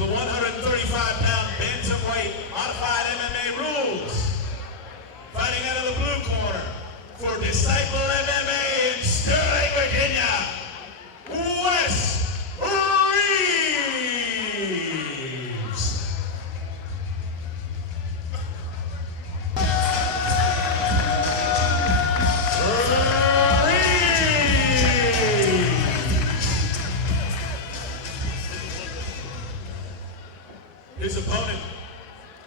the 135-pound bantamweight modified MMA rules. Fighting out of the blue corner for Disciple MMA in Sterling, Virginia, Wes Reeves. His opponent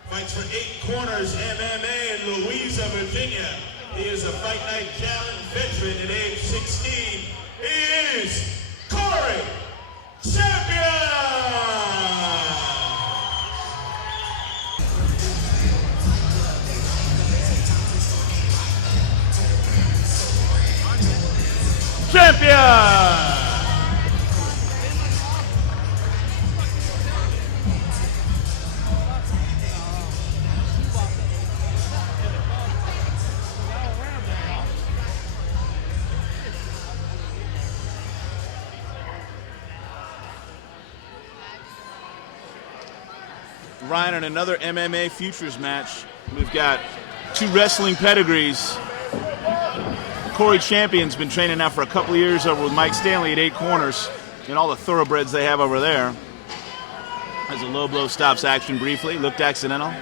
fights for 8 Corners MMA in Louisa, Virginia. He is a Fight Night Challenge veteran at age 16. He is Corey Champion! Champion! Ryan, in another MMA Futures match, we've got 2 wrestling pedigrees. Corey Champion's been training now for a couple of years over with Mike Stanley at 8 Corners, and all the thoroughbreds they have over there. Has a low blow, stops action briefly, looked accidental.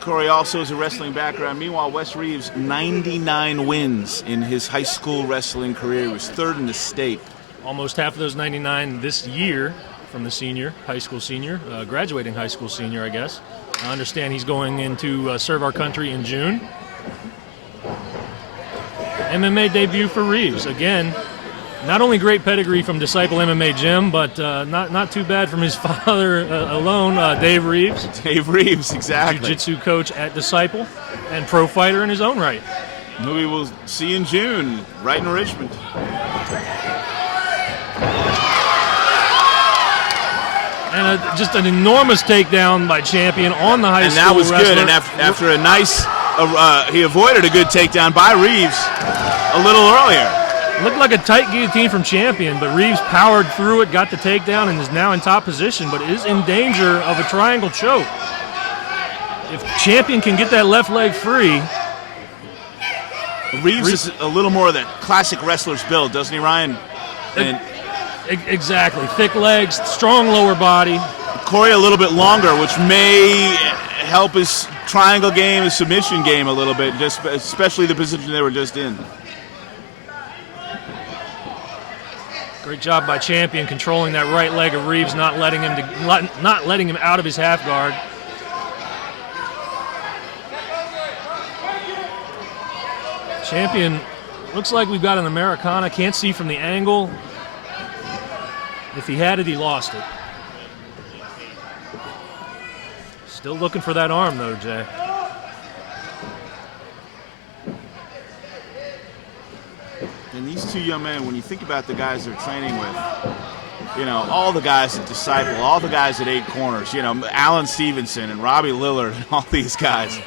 Corey also has a wrestling background. Meanwhile, Wes Reeves, 99 wins in his high school wrestling career. He was 3rd in the state. Almost half of those 99 this year from the high school senior, graduating high school senior, I guess. I understand he's going in to serve our country in June. MMA debut for Reeves. Again, not only great pedigree from Disciple MMA Gym, but not too bad from his father alone, Dave Reeves. Dave Reeves, exactly. Jiu-jitsu coach at Disciple and pro fighter in his own right. Who we will see in June, right in Richmond. And just an enormous takedown by Champion on the high school And that was wrestler. good. And after a nice, he avoided a good takedown by Reeves a little earlier. Looked like a tight guillotine from Champion, but Reeves powered through it, got the takedown, and is now in top position, but is in danger of a triangle choke. If Champion can get that left leg free. Reeves is a little more of that classic wrestler's build, doesn't he, Ryan? And Exactly. Thick legs, strong lower body. Corey a little bit longer, which may help his triangle game, his submission game a little bit, just especially the position they were just in. Great job by Champion controlling that right leg of Reeves, not letting him out of his half guard. Champion looks like we've got an Americana. Can't see from the angle. If he had it, he lost it. Still looking for that arm, though, Jay. And these 2 young men, when you think about the guys they're training with, you know, all the guys at Disciple, all the guys at 8 Corners, you know, Alan Stevenson and Robbie Lillard and all these guys.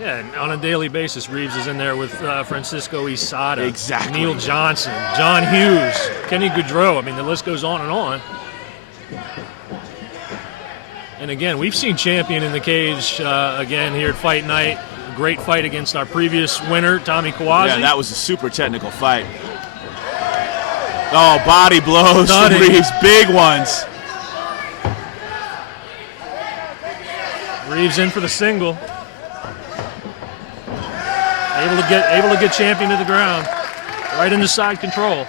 Yeah, and on a daily basis, Reeves is in there with Francisco Isada, Exactly. Neil Johnson, John Hughes, Kenny Goudreau. I mean, the list goes on and on. And again, we've seen Champion in the cage again here at Fight Night. A great fight against our previous winner, Tommy Kawazi. Yeah, that was a super technical fight. Oh, body blows from Reeves, big ones. Reeves in for the single. Able to get Champion to the ground, right into side control.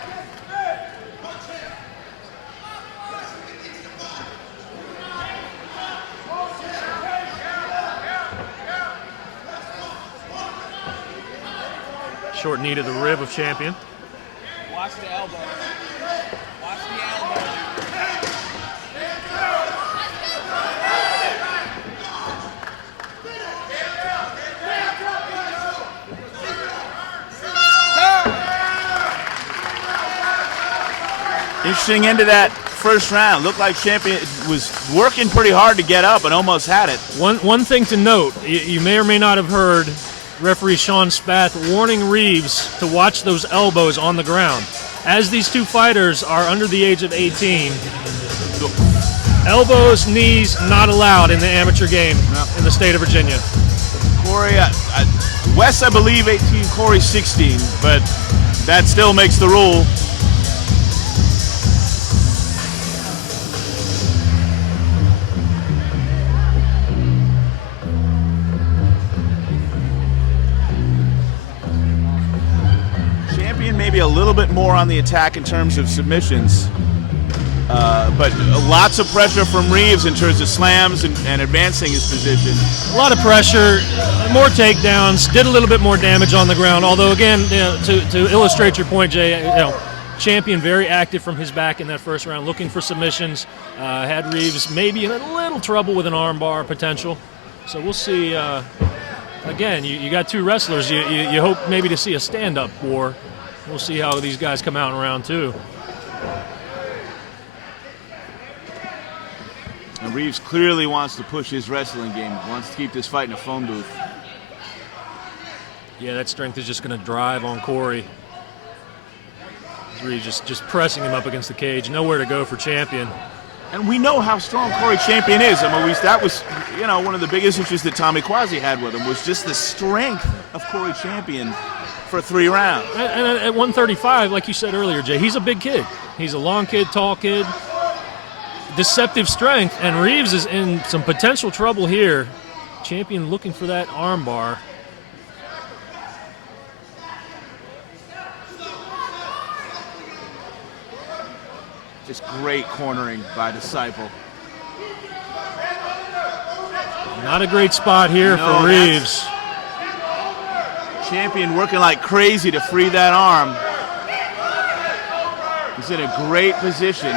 Short knee to the rib of Champion. Watch the elbow. Watch the elbow. Interesting into that first round. Looked like Champion was working pretty hard to get up and almost had it. One thing to note, you may or may not have heard referee Sean Spath warning Reeves to watch those elbows on the ground. as these two fighters are under the age of 18, elbows, knees, not allowed in the amateur game in the state of Virginia. Corey, Wes, I believe 18, Corey 16, but that still makes the rule. Champion maybe a little bit more on the attack in terms of submissions. But lots of pressure from Reeves in terms of slams and advancing his position. A lot of pressure, more takedowns, did a little bit more damage on the ground. Although, again, to illustrate your point, Jay, Champion very active from his back in that first round, looking for submissions. Had Reeves maybe in a little trouble with an armbar potential. So we'll see. Again, you got two wrestlers. You hope maybe to see a stand-up war. We'll see how these guys come out in round two. And Reeves clearly wants to push his wrestling game, wants to keep this fight in a phone booth. Yeah, that strength is just going to drive on Corey. Reeves just pressing him up against the cage. Nowhere to go for Champion. And we know how strong Corey Champion is. I mean, that was, one of the biggest issues that Tommy Quasi had with him was just the strength of Corey Champion for 3 rounds. And at 135, like you said earlier, Jay, he's a big kid. He's a long kid, tall kid. Deceptive strength, and Reeves is in some potential trouble here. Champion looking for that arm bar. Just great cornering by Disciple. Not a great spot here for Reeves. Champion working like crazy to free that arm. He's in a great position.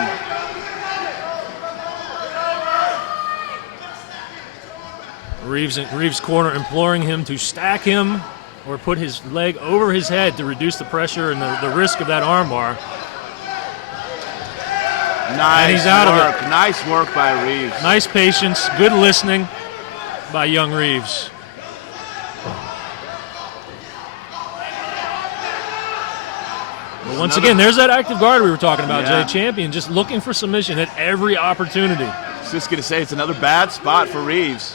Reeves' corner imploring him to stack him or put his leg over his head to reduce the pressure and the risk of that armbar. Nice and he's out work. of it. Nice work by Reeves. Nice patience, good listening by young Reeves. But once again, there's that active guard we were talking about, Jay. Champion just looking for submission at every opportunity. I was just going to say, it's another bad spot for Reeves.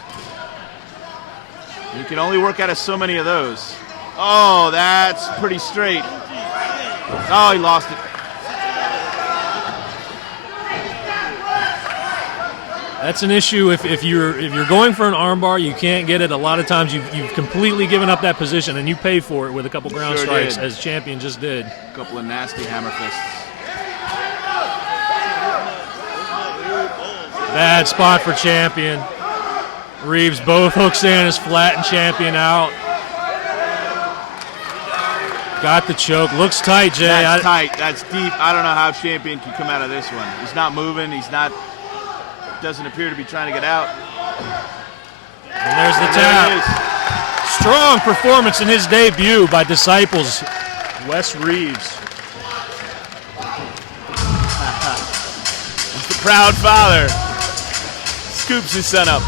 You can only work out of so many of those. Oh, that's pretty straight. Oh, he lost it. That's an issue if you're going for an armbar, you can't get it. A lot of times you've completely given up that position, and you pay for it with a couple ground strikes, as Champion just did. A couple of nasty hammer fists. Bad spot for Champion. Reeves both hooks in, is flattened Champion out. Got the choke. Looks tight, Jay. That's tight. That's deep. I don't know how Champion can come out of this one. He's not moving. Doesn't appear to be trying to get out. And there's the tap. Strong performance in his debut by Disciples Wes Reeves. The proud father scoops his son up.